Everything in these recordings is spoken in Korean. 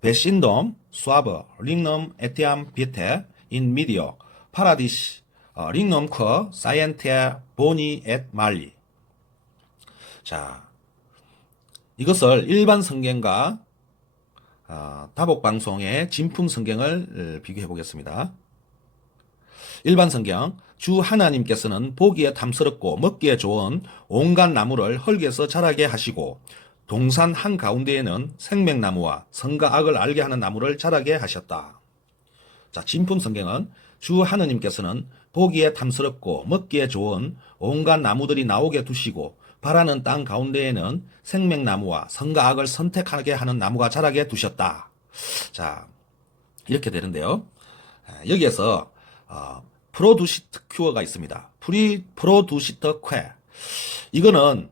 베신돔, 수아버, 링넘, 에티암, 비테, 인 미디어, 파라디시, 링넘 쿼, 사이엔테, 보니, 앳, 말리. 자, 이것을 일반 성경과 다복방송의 진품 성경을 비교해 보겠습니다. 일반 성경, 주 하나님께서는 보기에 탐스럽고 먹기에 좋은 온갖 나무를 흙에서 자라게 하시고 동산 한가운데에는 생명나무와 선과 악을 알게 하는 나무를 자라게 하셨다. 자, 진품 성경은 주 하나님께서는 보기에 탐스럽고 먹기에 좋은 온갖 나무들이 나오게 두시고 바라는 땅 가운데에는 생명나무와 선과 악을 선택하게 하는 나무가 자라게 두셨다. 자, 이렇게 되는데요. 여기에서 프로두시트 큐어가 있습니다. 프로두시트 퀘. 이거는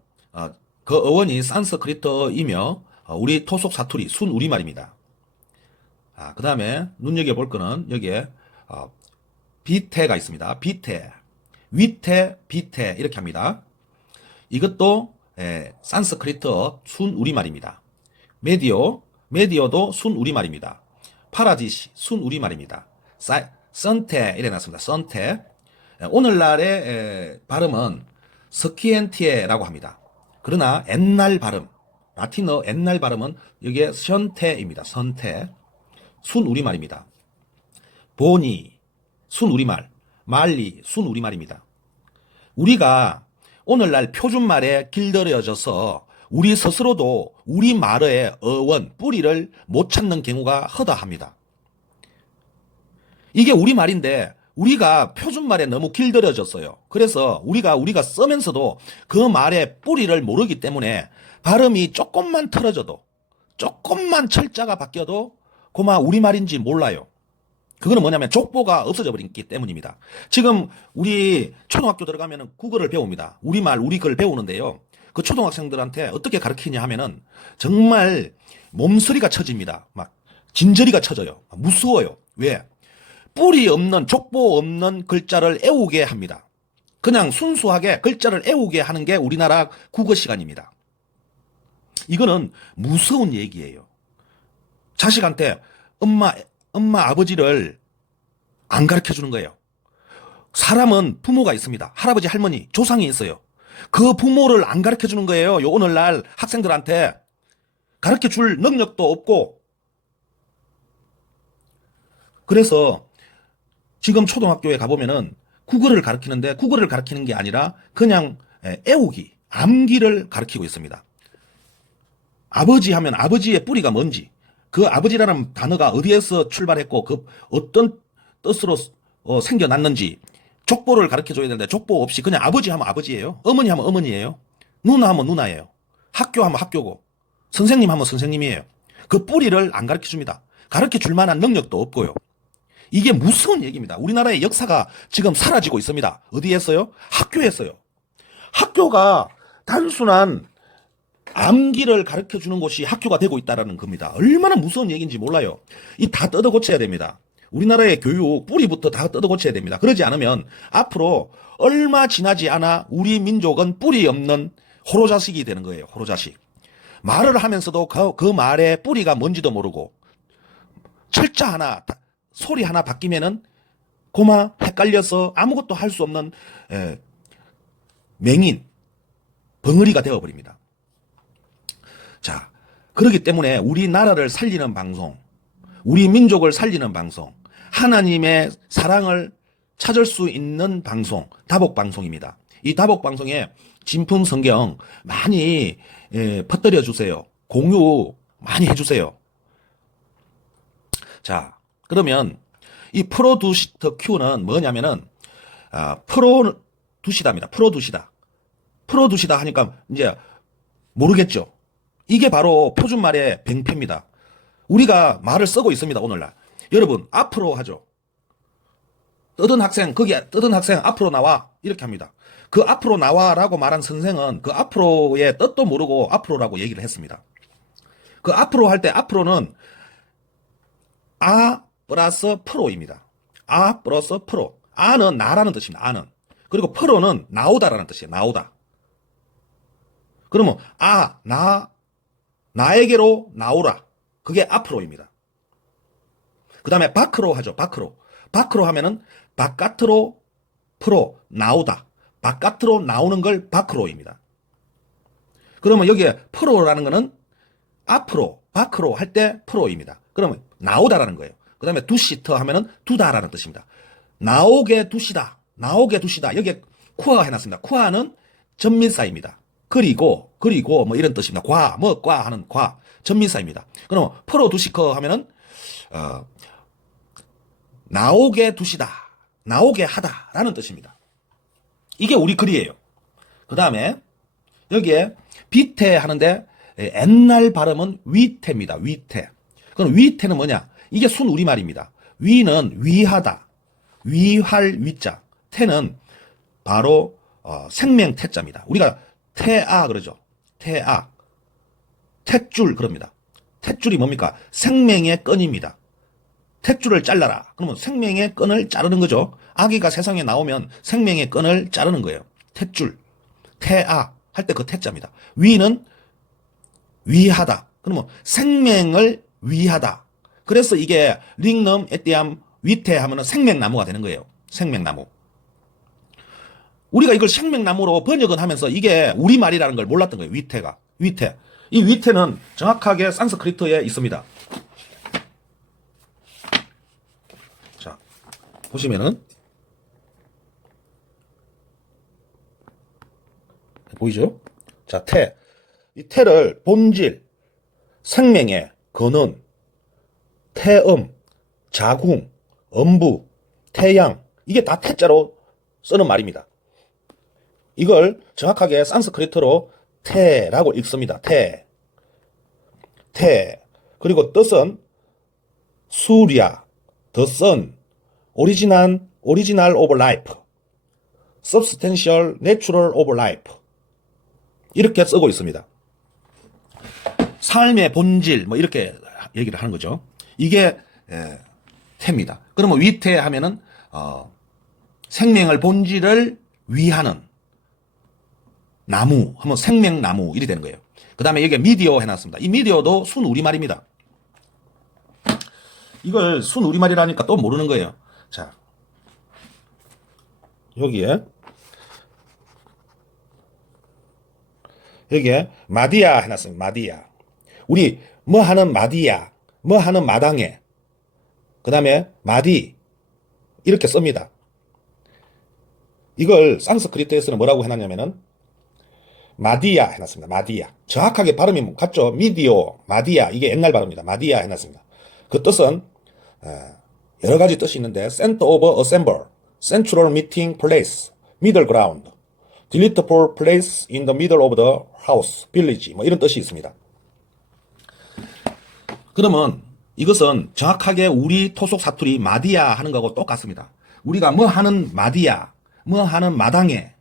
그 어원이 산스크리트이며 우리 토속 사투리 순 우리말입니다. 그 다음에 눈여겨볼 거는 여기에 비태가 있습니다. 비태, 위태, 비태 이렇게 합니다. 이것도 산스크리트 순 우리말입니다. 메디오도 순 우리말입니다. 파라디시 순 우리말입니다. 선테 이래 놨습니다. 선테. 오늘날의 발음은 스키엔티에라고 합니다. 그러나 옛날 발음, 라틴어 옛날 발음은 여기에 선테입니다. 선테. 순 우리말입니다. 보니 순 우리말, 말리 순 우리말입니다. 우리가 오늘날 표준말에 길들여져서 우리 스스로도 우리 말의 어원, 뿌리를 못 찾는 경우가 허다합니다. 이게 우리말인데 우리가 표준말에 너무 길들여졌어요. 그래서 우리가 쓰면서도 그 말의 뿌리를 모르기 때문에 발음이 조금만 틀어져도, 조금만 철자가 바뀌어도 그만 우리말인지 몰라요. 그거는 뭐냐면 족보가 없어져 버렸기 때문입니다. 지금 우리 초등학교 들어가면 국어를 배웁니다. 우리말, 우리 글 배우는데요. 그 초등학생들한테 어떻게 가르치냐 하면은 정말 몸서리가 쳐집니다. 막 진저리가 쳐져요. 무서워요. 왜? 뿌리 없는, 족보 없는 글자를 애우게 합니다. 그냥 순수하게 글자를 애우게 하는 게 우리나라 국어 시간입니다. 이거는 무서운 얘기예요. 자식한테 엄마, 아버지를 안 가르쳐 주는 거예요. 사람은 부모가 있습니다. 할아버지, 할머니, 조상이 있어요. 그 부모를 안 가르쳐 주는 거예요. 오늘날 학생들한테 가르쳐 줄 능력도 없고. 그래서 지금 초등학교에 가보면은 국어를 가르치는데 국어를 가르치는 게 아니라 그냥 애우기, 암기를 가르치고 있습니다. 아버지 하면 아버지의 뿌리가 뭔지, 그 아버지라는 단어가 어디에서 출발했고 그 어떤 뜻으로 생겨났는지 족보를 가르쳐줘야 되는데 족보 없이 그냥 아버지 하면 아버지예요. 어머니 하면 어머니예요. 누나 하면 누나예요. 학교 하면 학교고 선생님 하면 선생님이에요. 그 뿌리를 안 가르쳐줍니다. 가르쳐줄 만한 능력도 없고요. 이게 무서운 얘기입니다. 우리나라의 역사가 지금 사라지고 있습니다. 어디에서요? 학교에서요. 학교가 단순한 암기를 가르쳐주는 곳이 학교가 되고 있다는 겁니다. 얼마나 무서운 얘기인지 몰라요. 이 다 뜯어고쳐야 됩니다. 우리나라의 교육 뿌리부터 다 뜯어고쳐야 됩니다. 그러지 않으면 앞으로 얼마 지나지 않아 우리 민족은 뿌리 없는 호로자식이 되는 거예요. 호로자식. 말을 하면서도 그 말의 뿌리가 뭔지도 모르고 철자 하나, 소리 하나 바뀌면은 고마 헷갈려서 아무것도 할 수 없는 맹인, 벙어리가 되어버립니다. 자, 그렇기 때문에 우리나라를 살리는 방송, 우리 민족을 살리는 방송, 하나님의 사랑을 찾을 수 있는 방송, 다복방송입니다. 이 다복방송에 진품 성경 많이 퍼뜨려 주세요. 공유 많이 해주세요. 자, 그러면 이 프로두시트 Q는 뭐냐면은 프로두시다입니다. 프로두시다 하니까 이제 모르겠죠. 이게 바로 표준말의 병폐입니다. 우리가 말을 쓰고 있습니다. 오늘날 여러분 앞으로 하죠. 뜨던 학생 앞으로 나와 이렇게 합니다. 그 앞으로 나와라고 말한 선생은 그 앞으로의 뜻도 모르고 앞으로라고 얘기를 했습니다. 그 앞으로 할 때 앞으로는 아 플러스 프로입니다. 아 플러스 프로. 아는 나라는 뜻입니다. 아는. 그리고 프로는 나오다라는 뜻이에요. 나오다. 그러면 나에게로 나오라. 그게 앞으로입니다. 그 다음에 밖으로 하죠. 밖으로. 밖으로 하면은 바깥으로 프로 나오다. 바깥으로 나오는 걸 밖으로입니다. 그러면 여기에 프로라는 거는 앞으로, 밖으로 할 때 프로입니다. 그러면 나오다라는 거예요. 그 다음에 두시터 하면은 두다라는 뜻입니다. 나오게 두시다. 나오게 두시다. 여기에 쿠아 해놨습니다. 쿠아는 전민사입니다. 그리고 뭐 이런 뜻입니다. 과 하는 과. 전민사입니다. 그럼 프로 두시커 하면은, 나오게 두시다. 나오게 하다라는 뜻입니다. 이게 우리 글이에요. 그 다음에 여기에 비태 하는데 옛날 발음은 위태입니다. 위태. 그럼 위태는 뭐냐? 이게 순 우리말입니다. 위는 위하다. 위할 위자. 태는 바로 생명 태자입니다. 우리가 태아 그러죠. 태아. 탯줄 그럽니다. 탯줄이 뭡니까? 생명의 끈입니다. 탯줄을 잘라라. 그러면 생명의 끈을 자르는 거죠. 아기가 세상에 나오면 생명의 끈을 자르는 거예요. 탯줄. 태아 할 때 그 태자입니다. 위는 위하다. 그러면 생명을 위하다. 그래서 이게 링넘 에띠암 위태 하면은 생명나무가 되는 거예요. 생명나무. 우리가 이걸 생명나무로 번역은 하면서 이게 우리말이라는 걸 몰랐던 거예요. 위태가. 위태. 이 위태는 정확하게 산스크리트에 있습니다. 자, 보시면은 보이죠? 자, 태. 이 태를 본질, 생명의 근원, 태음, 자궁, 음부, 태양 이게 다 태자로 쓰는 말입니다. 이걸 정확하게 산스크리트로 태라고 읽습니다. 태. 그리고 뜻은 수랴, the sun, original of life, substantial, natural of life 이렇게 쓰고 있습니다. 삶의 본질 뭐 이렇게 얘기를 하는 거죠. 이게 태입니다. 그러면 위태 하면은 생명을 본질을 위하는 나무 하면 생명나무 이리 되는 거예요. 그 다음에 여기 미디어 해놨습니다. 이 미디어도 순 우리말입니다. 이걸 순 우리말이라니까 또 모르는 거예요. 자, 여기에 마디아 해놨습니다. 마디아. 우리 뭐 하는 마디아, 뭐 하는 마당에, 그 다음에 마디 이렇게 씁니다. 이걸 산스크리트에서는 뭐라고 해놨냐면은 마디아 해놨습니다. 마디아. 정확하게 발음이 같죠? 미디어, 마디아. 이게 옛날 발음입니다. 마디아 해놨습니다. 그 뜻은 여러 가지 뜻이 있는데 Center of Assembly, Central Meeting Place, Middle Ground, Delightful Place in the Middle of the House, Village 뭐 이런 뜻이 있습니다. 그러면 이것은 정확하게 우리 토속 사투리 마디아 하는 거하고 똑같습니다. 우리가 뭐 하는 마디아, 뭐 하는 마당에,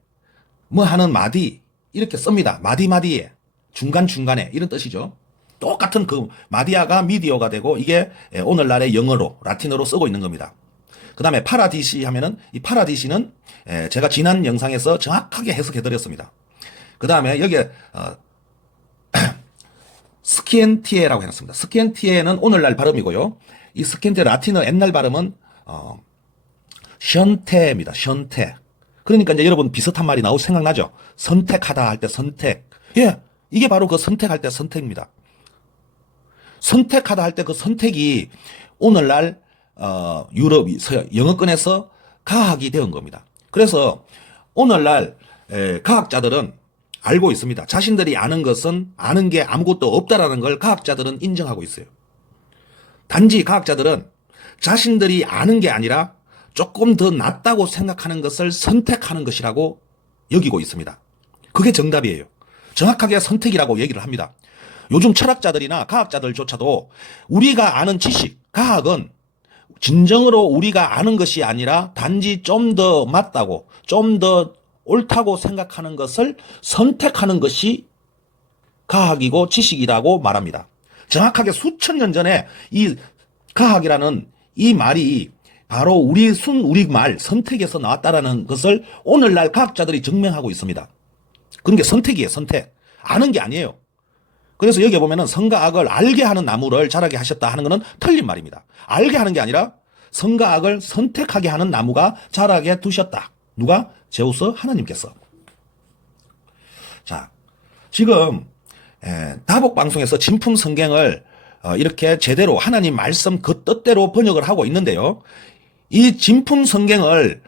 뭐 하는 마디 이렇게 씁니다. 마디마디에 중간중간에 이런 뜻이죠. 똑같은 그 마디아가 미디어가 되고 이게 오늘날의 영어로 라틴어로 쓰고 있는 겁니다. 그 다음에 파라디시 하면은 이 파라디시는 제가 지난 영상에서 정확하게 해석해 드렸습니다. 그 다음에 여기에 스키엔티에라고 해놨습니다. 스키엔티에는 오늘날 발음이고요. 이 스키엔티에 라틴어 옛날 발음은 션테입니다. 션테. 그러니까 이제 여러분 비슷한 말이 생각나죠? 선택하다 할 때 선택. 예, 이게 바로 그 선택할 때 선택입니다. 선택하다 할 때 그 선택이 오늘날 유럽 영어권에서 가학이 되은 겁니다. 그래서 오늘날 과학자들은 알고 있습니다. 자신들이 아는 것은 아는 게 아무것도 없다라는 걸 과학자들은 인정하고 있어요. 단지 과학자들은 자신들이 아는 게 아니라 조금 더 낫다고 생각하는 것을 선택하는 것이라고 여기고 있습니다. 그게 정답이에요. 정확하게 선택이라고 얘기를 합니다. 요즘 철학자들이나 과학자들조차도 우리가 아는 지식, 과학은 진정으로 우리가 아는 것이 아니라 단지 좀 더 맞다고, 좀 더 옳다고 생각하는 것을 선택하는 것이 과학이고 지식이라고 말합니다. 정확하게 수천 년 전에 이 과학이라는 이 말이 바로 우리말 선택에서 나왔다라는 것을 오늘날 과학자들이 증명하고 있습니다. 그런 게 선택이에요, 선택. 아는 게 아니에요. 그래서 여기에 보면은 선과 악을 알게 하는 나무를 자라게 하셨다 하는 것은 틀린 말입니다. 알게 하는 게 아니라 선과 악을 선택하게 하는 나무가 자라게 두셨다. 누가? 제우스 하나님께서. 자, 지금 다복 방송에서 진품 성경을 이렇게 제대로 하나님 말씀 그 뜻대로 번역을 하고 있는데요. 이 진품 성경을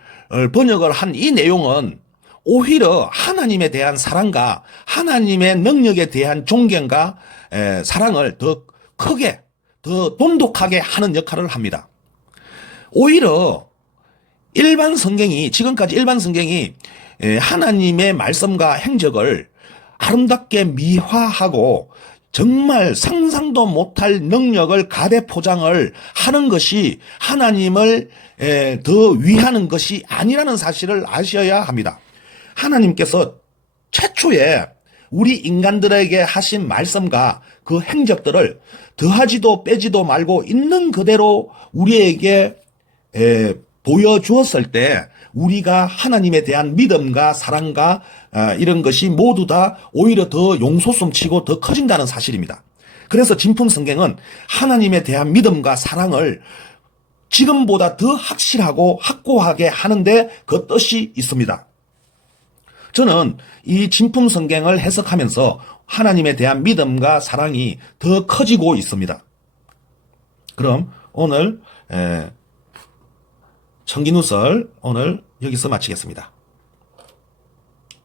번역을 한 이 내용은 오히려 하나님에 대한 사랑과 하나님의 능력에 대한 존경과 사랑을 더 크게, 더 돈독하게 하는 역할을 합니다. 오히려 일반 성경이, 지금까지 일반 성경이 하나님의 말씀과 행적을 아름답게 미화하고 정말 상상도 못할 능력을 가대 포장을 하는 것이 하나님을 더 위하는 것이 아니라는 사실을 아셔야 합니다. 하나님께서 최초에 우리 인간들에게 하신 말씀과 그 행적들을 더하지도 빼지도 말고 있는 그대로 우리에게 보여주었을 때 우리가 하나님에 대한 믿음과 사랑과 이런 것이 모두 다 오히려 더 용솟음치고 더 커진다는 사실입니다. 그래서 진품 성경은 하나님에 대한 믿음과 사랑을 지금보다 더 확실하고 확고하게 하는데 그 뜻이 있습니다. 저는 이 진품 성경을 해석하면서 하나님에 대한 믿음과 사랑이 더 커지고 있습니다. 그럼 오늘 청기누설 오늘 여기서 마치겠습니다.